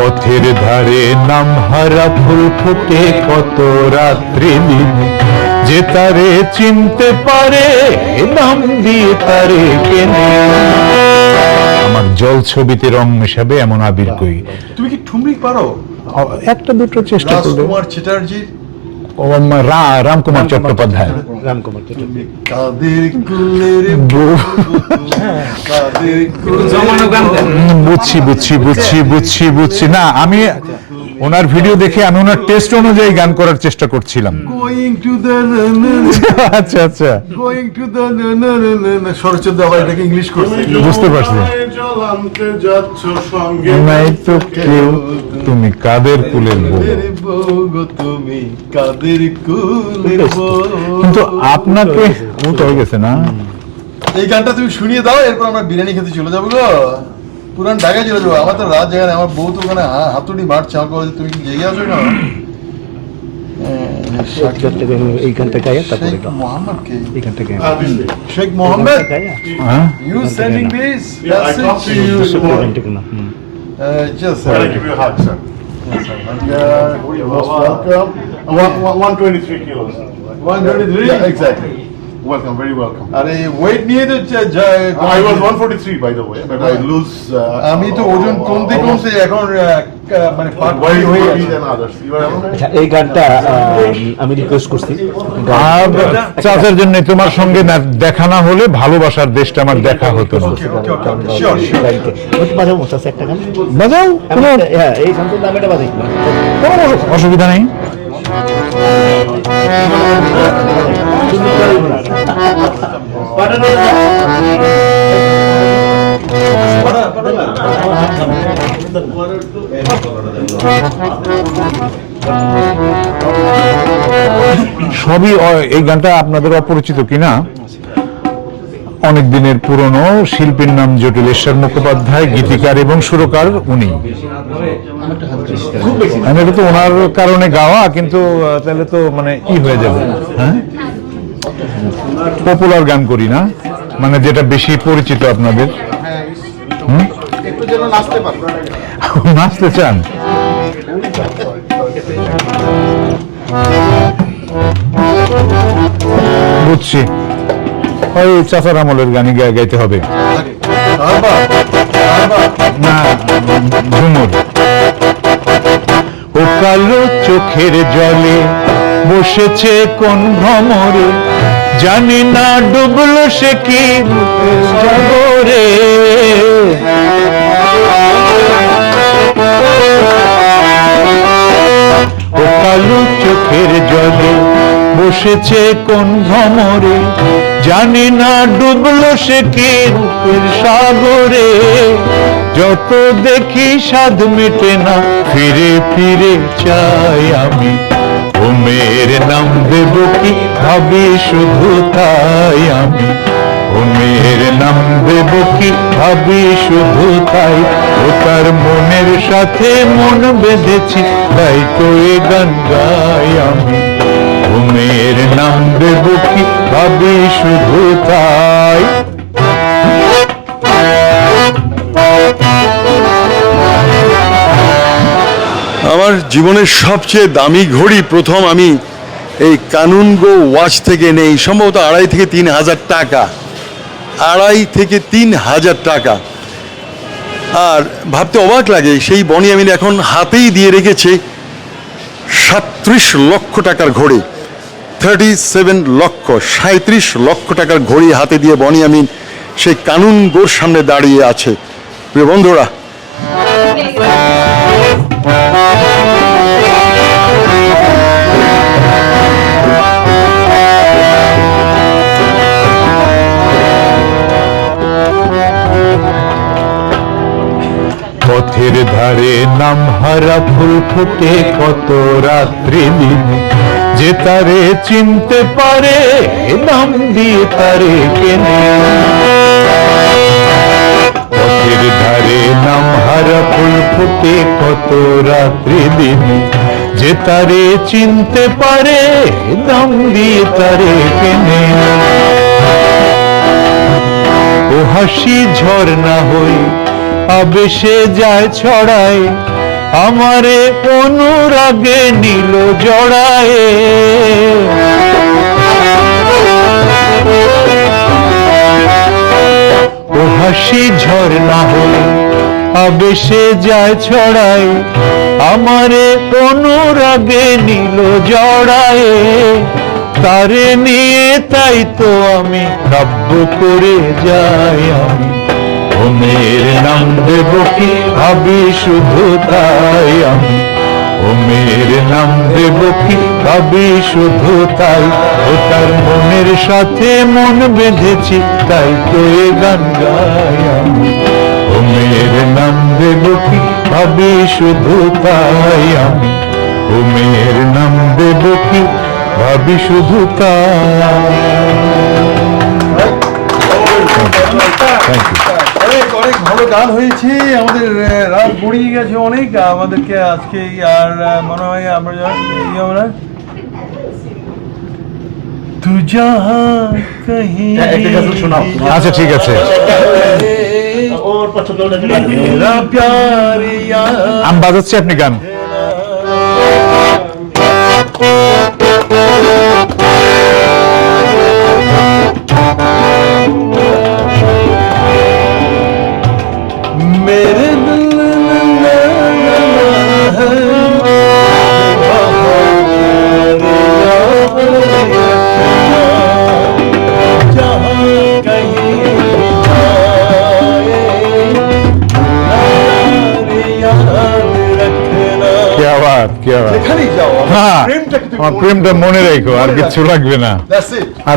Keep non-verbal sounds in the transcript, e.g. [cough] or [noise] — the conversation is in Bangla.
পথের ধারে নাম হারা ফুল ফুটে কত রাত্রি দিনে। যে তারে চিনতে পারে নাম দিয়ে তারে কেনে। আমার জল ছবিতে রং মেশাবে এমন আবির কই। তুমি কি ঠুমরি পারো? একটা দুটো চেষ্টা করবে রাজকুমার চ্যাটার্জির রামকুমার চট্টোপাধ্যায় রামকুমার বুঝছি বুঝছি বুঝছি বুঝছি বুঝছি না আমি [laughs] ওনার ভিডিও দেখে আমি ওনার টেস্ট অনুযায়ী গান করার চেষ্টা করছিলাম। গোয়িং টু দ্য আচ্ছা আচ্ছা। গোয়িং টু দ্য শরৎচন্দ্র আবার এটাকে ইংলিশ করছে। বুঝতে পারছি। জল যাচ্ছ সঙ্গে নাই তো কেউ তুমি কাদের কুলের বউ? তুমি? কাদের কুলের বউ? কিন্তু আপনাকে ও তো হয়ে গেছে না? এই গানটা তুমি শুনিয়ে দাও এরপর আমরা বিরিয়ানি খেতে চলে যাব গো। পুরান ঢাকায় চলে যাব আমার তো রাত জায়গা নেই, আমার বউ তো ওখানে হাতুড়ি মারছে আমাকে বলছে, তুমি কি জেগে আছো না শেখ মোহাম্মদ হ্যাঁ না হুম। Uh, just Can I uh, give you a hug, sir? yeah, you're most welcome. One, one, 123 kilos. 123? Yeah, exactly. Welcome, very welcome. আরে ওয়েট নিয়ে তো I was 143 by the way, but I lose. Uh, আমি তো ওজন কমতে কমতে এখন কা- মানে পাট Why হয়ে you গেছে। than others? You are আচ্ছা, এই গানটা আমি রিকোয়েস্ট করছি। আর চাচার জন্য তোমার সঙ্গে দেখা না হলে ভালোবাসার দেশটা আমার দেখা হতো না। মতো আছে একটা গান। বাজাও হ্যাঁ এই গানটার নাম এটা বাজাই। কোনো অসুবিধা নেই। সবই এই গানটা আপনাদের অপরিচিত কিনা? অনেক দিনের পুরনো শিল্পীর নাম জটিলেশ্বর মুখোপাধ্যায়, গীতিকার এবং সুরকার উনি। আমি এটা তো ওনার কারণে গাওয়া, কিন্তু তাহলে তো মানে ই হয়ে যাবে। হ্যাঁ? পপুলার গান করি না মানে যেটা বেশি পরিচিত আপনাদের। [laughs] নাচতে চান? বুঝছি। ওই চাচার আমলের গানই গাইতে হবে। ও কালো চোখের জলে বসেছে কোন ভ্রমরে। জানি না ডুবলো সে কি জগরে। ও চোখের জলে বসেছে কোন ভ্রমরে, জানি না ডুবলো সে কি রূপের সাগরে। যত দেখি স্বাদ মেটে না, ফিরে ফিরে চাই আমি। ও নাম দেব কি? ভাবি শুধু তাই আমি। ও মেয়ের নাম দেব কি? ভাবি শুধু তাই। ও তার মনের সাথে মন বেঁধেছি, তাই তো এ গান গাই আমি। ও মেয়ের নাম দেব কি? ভাবি শুধু তাই। আমার জীবনের সবচেয়ে দামি ঘড়ি প্রথম আমি এই কানুন গো ওয়াচ থেকে নেই, সম্ভবত আড়াই থেকে তিন হাজার টাকা। আড়াই থেকে তিন হাজার টাকা। আর ভাবতে অবাক লাগে, সেই বনি আমিন এখন হাতেই দিয়ে রেখেছে সাত্রিশ লক্ষ টাকার ঘড়ি। থার্টি সেভেন লক্ষ সাঁত্রিশ লক্ষ টাকার ঘড়ি হাতে দিয়ে বনি আমিন সেই কানুন গোর সামনে দাঁড়িয়ে আছে। প্রিয় বন্ধুরা নাম হারা ফুল ফুটে কত রাত্রি দিনে। যে তারে চিনতে পারে নাম দিয়ে তারে কেনে। পথের ধারে নাম হারা ফুল ফুটে কত রাত্রি দিনে। যে তারে চিনতে পারে নাম দিয়ে তারে কেনে। ও হাসি ঝর্ণা হই আবেশে যায় ছড়ায় আমারে অনুরাগে নীল জড়ায়ে। ও হাসি ঝর্ণা হয়ে আবেশে যায় ছড়ায়, আমারে অনুরাগে নীল জড়ায়ে। তারে নিয়ে তাই তো আমি কাব্য করে যাই আমি। ওমের নাম দেব কি ভাবি শুধু তাই আমি। ওমের নাম দেব কি ভাবি শুধু তাই। ও তার মনের সাথে মন বেঁধেছি, তাই তো এ গান গাই আমি। ওমের নাম দেব কি ভাবি শুধু তাই আমি। ওমের নাম দেব কি ভাবি শুধু তাই। থ্যাংক ইউ অনেক অনেক ভালো গান হয়েছে। আমাদের রাত গড়িয়ে গেছে অনেক। আমাদেরকে আজকে আর মনে হয় আমরা আমরা শোনাও। আচ্ছা ঠিক আছে। আমি বাজাচ্ছি আপনি গান। বাত কি হ্যাঁ আমার প্রেমটা মনে রেখো আর কিছু লাগবে না।